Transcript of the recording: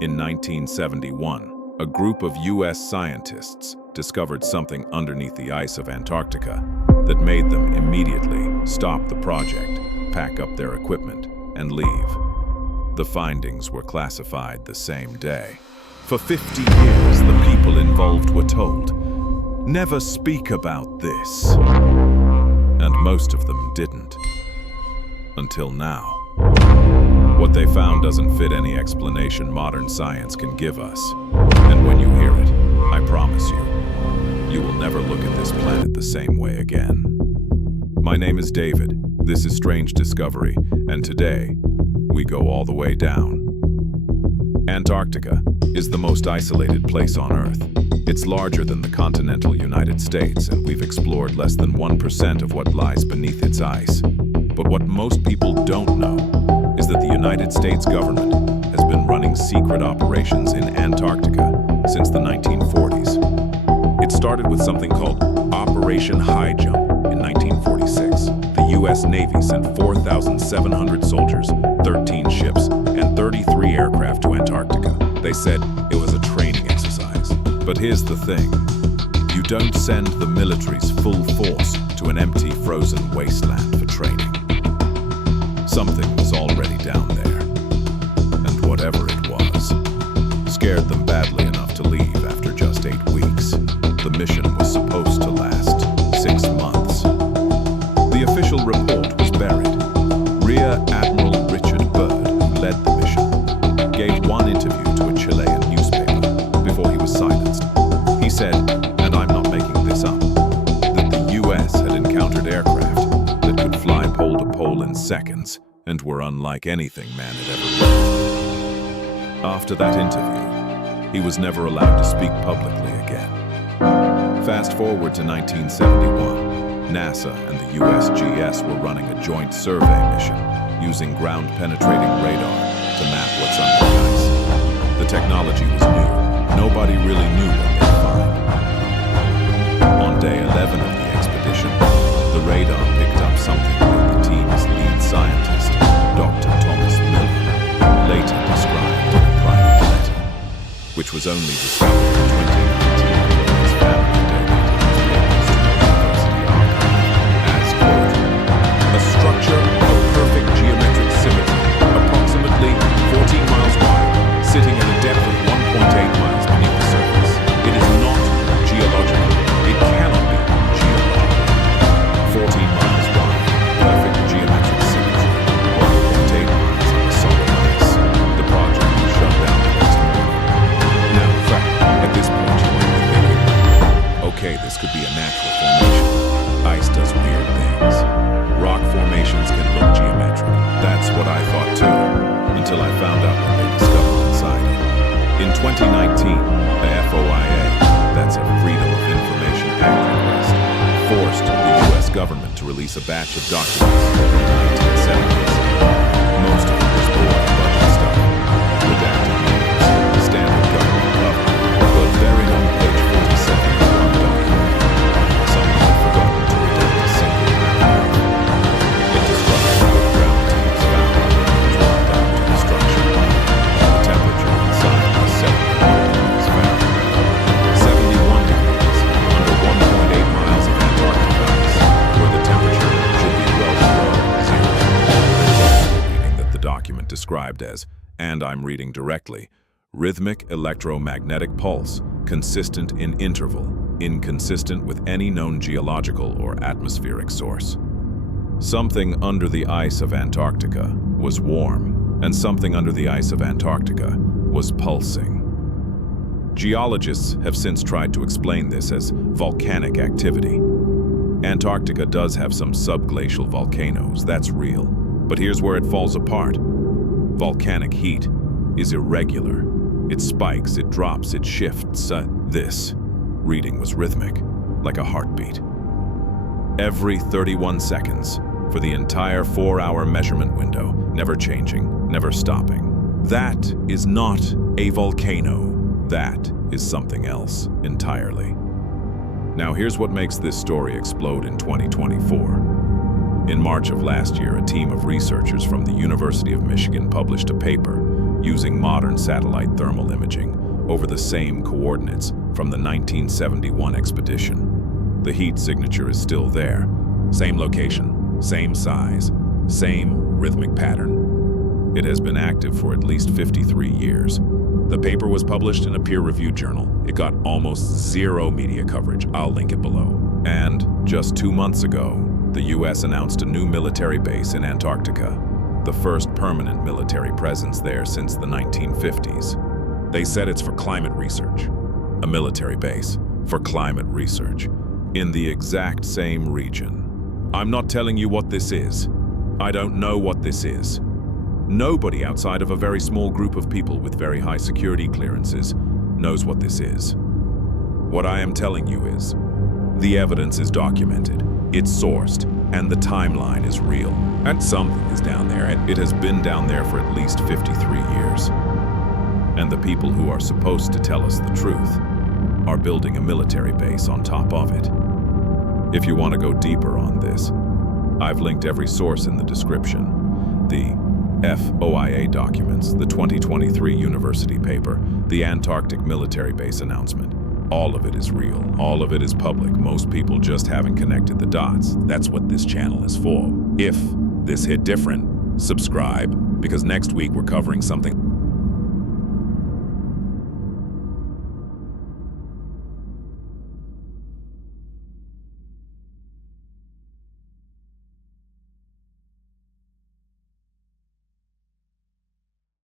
In 1971, a group of U.S. scientists discovered something underneath the ice of Antarctica that made them immediately stop the project, pack up their equipment, and leave. The findings were classified the same day. For 50 years, the people involved were told, "Never speak about this." And most of them didn't. Until now. What they found doesn't fit any explanation modern science can give us. And when you hear it, I promise you, you will never look at this planet the same way again. My name is David, this is Strange Discovery, and today, we go all the way down. Antarctica is the most isolated place on Earth. It's larger than the continental United States, and we've explored less than 1% of what lies beneath its ice. But what most people don't know is that the United States government has been running secret operations in Antarctica since the 1940s. It started with something called Operation Highjump in 1946. The U.S. Navy sent 4,700 soldiers, 13 ships, and 33 aircraft to Antarctica. They said it was a training exercise. But here's the thing. You don't send the military's full force to an empty, frozen wasteland for training. Something was already down there. And whatever it was, scared them badly enough to leave after just 8 weeks. The mission was supposed to last 6 months. The official report was buried. Rear Admiral Richard Byrd, who led the mission, gave one interview to a Chilean newspaper before he was silenced. He said, and I'm not making this up, that the U.S. had encountered aircraft that could fly pole to pole in seconds and were unlike anything man had ever built. After that interview, he was never allowed to speak publicly again. Fast forward to 1971, NASA and the USGS were running a joint survey mission using ground-penetrating radar to map what's under the ice. The technology was new. Nobody really knew what they'd find. On day 11 of the expedition, the radar picked up something that the team's lead scientist, Dr. Thomas Miller, later described in a private letter, which was only discovered in 2019 when his family donated his papers to the University Archive as, quote, "a structure of perfect geometric symmetry, approximately 14 miles wide, sitting at a depth of 1.8 miles beneath the surface. It is not geological. It cannot be geological. 14 miles wide, perfect geometric symmetry, 1.8 miles on the solid ice. The project was shut down the next morning." Now, at this point, you might be thinking, okay, this could be a natural formation. Ice does weird things. Rock formations can look geometric. That's what I thought too, until I found out what they discovered inside it. In 2019, the FOIA, that's a Freedom of Information Act request, forced the U.S. government to release a batch of documents from the 1970s. Most of it was boring budget stuff, redacted names, standard government cover, but buried on page 47 of one document, someone had forgotten to redact a single paragraph. It described what ground teams found when they dropped down to the structure. The temperature inside was 71 degrees Fahrenheit. 71 degrees under 1.8 miles of Antarctic ice, where the temperature should be well below zero. There's also a reading that the document described as, and I'm reading directly, rhythmic electromagnetic pulse, consistent in interval, inconsistent with any known geological or atmospheric source. Something under the ice of Antarctica was warm, and something under the ice of Antarctica was pulsing. Geologists have since tried to explain this as volcanic activity. Antarctica does have some subglacial volcanoes, that's real, but here's where it falls apart. Volcanic heat is irregular. It spikes, it drops, it shifts. This reading was rhythmic, like a heartbeat. Every 31 seconds for the entire 4-hour measurement window, never changing, never stopping. That is not a volcano. That is something else entirely. Now here's what makes this story explode in 2024. In March of last year, a team of researchers from the University of Michigan published a paper using modern satellite thermal imaging over the same coordinates from the 1971 expedition. The heat signature is still there. Same location, same size, same rhythmic pattern. It has been active for at least 53 years. The paper was published in a peer-reviewed journal. It got almost zero media coverage. I'll link it below. And just 2 months ago, the US announced a new military base in Antarctica, the first permanent military presence there since the 1950s. They said it's for climate research. A military base for climate research in the exact same region. I'm not telling you what this is. I don't know what this is. Nobody outside of a very small group of people with very high security clearances knows what this is. What I am telling you is, the evidence is documented, it's sourced, and the timeline is real. And something is down there, and it has been down there for at least 53 years. And the people who are supposed to tell us the truth are building a military base on top of it. If you want to go deeper on this, I've linked every source in the description. The FOIA documents, the 2023 university paper, the Antarctic military base announcement. All of it is real. All of it is public. Most people just haven't connected the dots. That's what this channel is for. If this hit different, subscribe, because next week we're covering something